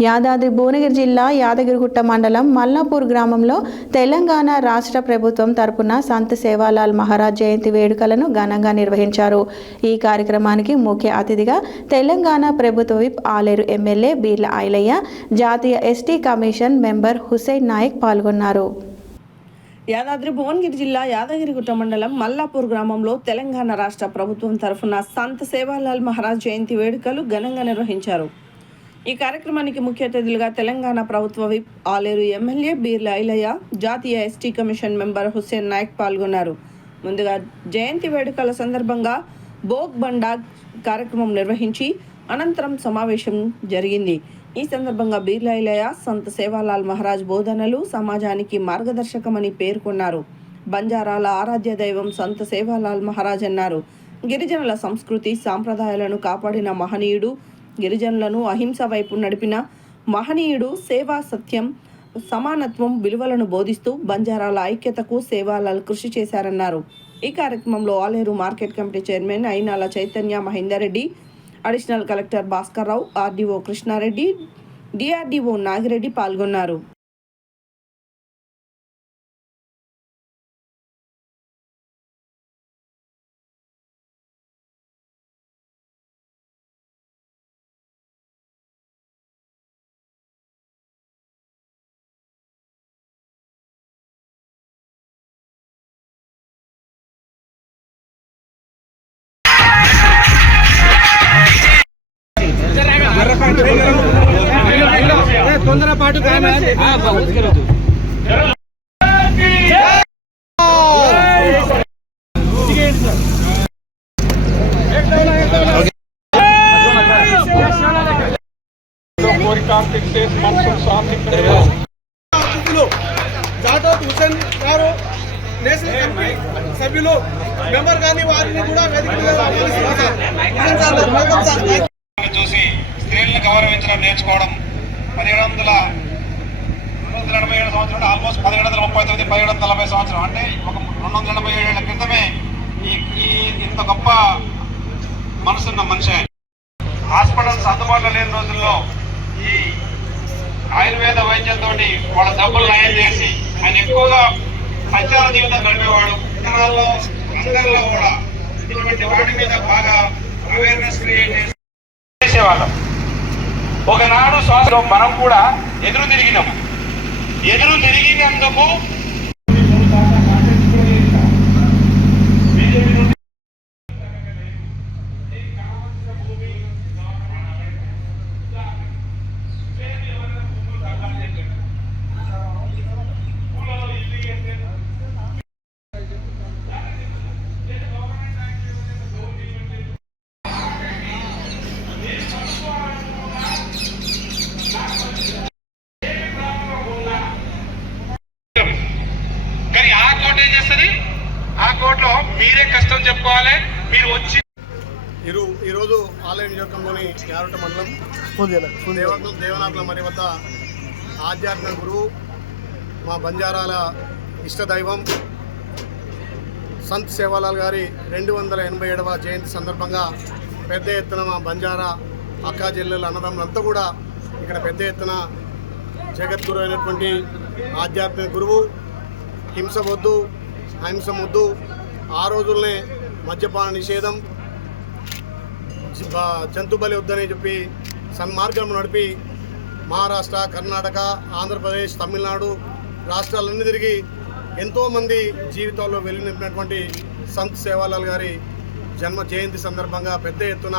యాదాద్రి భువనగిరి జిల్లా యాదగిరిగుట్ట మండలం మల్లాపూర్ గ్రామంలో తెలంగాణ రాష్ట్ర ప్రభుత్వం తరపున సంత్ సేవాలాల్ మహారాజ్ జయంతి వేడుకలను ఘనంగా నిర్వహించారు. ఈ కార్యక్రమానికి ముఖ్య అతిథిగా తెలంగాణ ప్రభుత్వ విప్ ఆలేరు ఎమ్మెల్యే బీర్ల ఐలయ్య, జాతీయ ST commission member Hussain Naik పాల్గొన్నారు. యాదాద్రి భువనగిరి జిల్లా యాదగిరిగుట్ట మండలం మల్లాపూర్ గ్రామంలో తెలంగాణ రాష్ట్ర ప్రభుత్వం తరఫున సంత్ సేవాలాల్ మహారాజ్ జయంతి వేడుకలు ఘనంగా నిర్వహించారు. ఈ కార్యక్రమానికి ముఖ్య అతిథులుగా తెలంగాణ ప్రభుత్వ విప్ ఆలేరు ఎమ్మెల్యే బీర్ల ఐలయ్య, జాతీయ ST commission member Hussain Naik పాల్గొన్నారు. ముందుగా జయంతి వేడుకల సందర్భంగా భోగ్ బండా కార్యక్రమం నిర్వహించి అనంతరం సమావేశం జరిగింది. ఈ సందర్భంగా బీర్ల ఐలయ్య సంత్ సేవాలాల్ మహారాజ్ బోధనలు సమాజానికి మార్గదర్శకమని పేర్కొన్నారు. బంజారాల ఆరాధ్య దైవం సంత్ సేవాలాల్ మహారాజ్ అన్నారు. గిరిజనుల సంస్కృతి సాంప్రదాయాలను కాపాడిన మహనీయుడు, గిరిజనులను అహింస వైపు నడిపిన మహనీయుడు, సేవా, సత్యం, సమానత్వం విలువలను బోధిస్తూ బంజారాల ఐక్యతకు సేవాలాల్ కృషి చేశారన్నారు. ఈ కార్యక్రమంలో Aler market committee chairman Ayinala Chaitanya Mahender Reddy, additional collector Bhaskar Rao, RDO Krishnareddy, DRDO Nagireddy పాల్గొన్నారు. తొందరపాటు జాదవ్ హుసేన్ గారు నేషనల్ కమిటీ సభ్యులు మెంబర్ గాని వారిని కూడా చూసి స్త్రీలను గౌరవించడం నేర్చుకోవడం 1787 సంవత్సరం, ఆల్మోస్ట్ 1739, 1740 సంవత్సరం, అంటే ఒక 287 ఏళ్ల క్రితమే ఈ ఇంత గొప్ప మనసున్న మనిషి. హాస్పిటల్స్ అందుబాటులో లేని రోజుల్లో ఈ ఆయుర్వేద వైద్యంతో వాళ్ళ జబ్బులు నయం చేసి ఆయన ఎక్కువగా సత్యాల జీవితం గడిపేవాడు. విత్తనాల్లో అందరిలో కూడా ఇటువంటి వాటి మీద బాగా అవేర్నెస్ క్రియేట్ చేసేవాళ్ళం. ఒకనాడు శ్వాసలో మనం కూడా ఎదురు తిరిగినందుకు ఆ కోట్లో మీరే కష్టం చెప్పుకోవాలి. మీరు వచ్చి ఈరోజు ఆలయ నియోజకంలోని యారుట మండలం దేవనాకుల మరి వద్ద ఆధ్యాత్మిక గురువు, మా బంజారాల ఇష్టదైవం సంత్ సేవాలాల్ గారి 287వ జయంతి సందర్భంగా పెద్ద ఎత్తున మా బంజారా అక్కా చెల్లెళ్ళ అన్నదమ్ములంతా కూడా ఇక్కడ పెద్ద ఎత్తున జగద్గురు అయినటువంటి ఆధ్యాత్మిక గురువు, హింస వద్దు, అహింస వద్దు, ఆ రోజుల్నే మద్యపాన నిషేధం, జంతు బలి వద్దని చెప్పి సన్మార్గం నడిపి మహారాష్ట్ర, కర్ణాటక, ఆంధ్రప్రదేశ్, తమిళనాడు రాష్ట్రాలన్నీ తిరిగి ఎంతోమంది జీవితాల్లో వెళ్లినటువంటి సంత్ సేవాలాల్ గారి జన్మ జయంతి సందర్భంగా పెద్ద ఎత్తున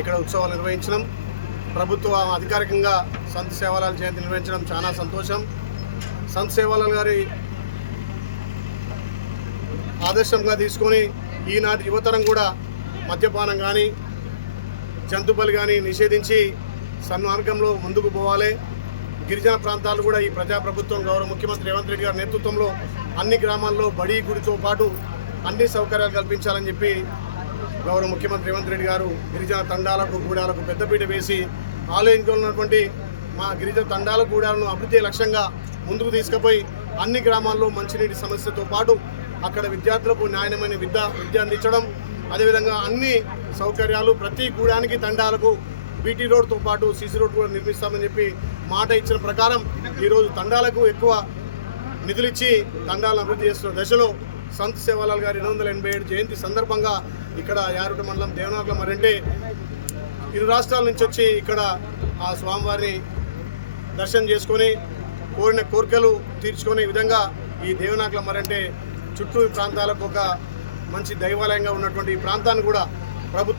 ఇక్కడ ఉత్సవాలు నిర్వహించడం, ప్రభుత్వం అధికారికంగా సంత్ సేవాలాల్ జయంతి నిర్వహించడం చాలా సంతోషం. సంత్ సేవాలాల్ గారి ఆదర్శంగా తీసుకొని ఈనాటి యువతరం కూడా మద్యపానం కానీ జంతుబలి కానీ నిషేధించి సన్మార్గంలో ముందుకు పోవాలి. గిరిజన ప్రాంతాలు కూడా ఈ ప్రజాప్రభుత్వం గౌరవ ముఖ్యమంత్రి రేవంత్ రెడ్డి గారి నేతృత్వంలో అన్ని గ్రామాల్లో బడి గుడితో పాటు అన్ని సౌకర్యాలు కల్పించాలని చెప్పి గౌరవ ముఖ్యమంత్రి రేవంత్ రెడ్డి గారు గిరిజన తండాలకు గూడాలకు పెద్దపీట వేసి ఆలయంలో ఉన్నటువంటి మా గిరిజన తండాల గూడాలను అభివృద్ధి లక్ష్యంగా ముందుకు తీసుకుపోయి అన్ని గ్రామాల్లో మంచినీటి సమస్యతో పాటు అక్కడ విద్యార్థులకు న్యాయమైన విద్య అందించడం, అదేవిధంగా అన్ని సౌకర్యాలు ప్రతి గూడానికి తండాలకు బీటీ రోడ్తో పాటు సీసీ రోడ్ కూడా నిర్మిస్తామని చెప్పి మాట ఇచ్చిన ప్రకారం ఈరోజు తండాలకు ఎక్కువ నిధులిచ్చి తండాలను అభివృద్ధి చేస్తున్న దశలో సంత్ సేవాలాల్ గారి 887 జయంతి సందర్భంగా ఇక్కడ యారుట మండలం దేవనార్ల మరంటే ఇరు రాష్ట్రాల నుంచి వచ్చి ఇక్కడ ఆ స్వామివారిని దర్శనం చేసుకొని కోరిన కోరికలు తీర్చుకునే విధంగా ఈ దేవనార్ల మరంటే చుట్టూ ప్రాంతాలకు ఒక మంచి దైవాలయంగా ఉన్నటువంటి ఈ ప్రాంతాన్ని కూడా ప్రభుత్వం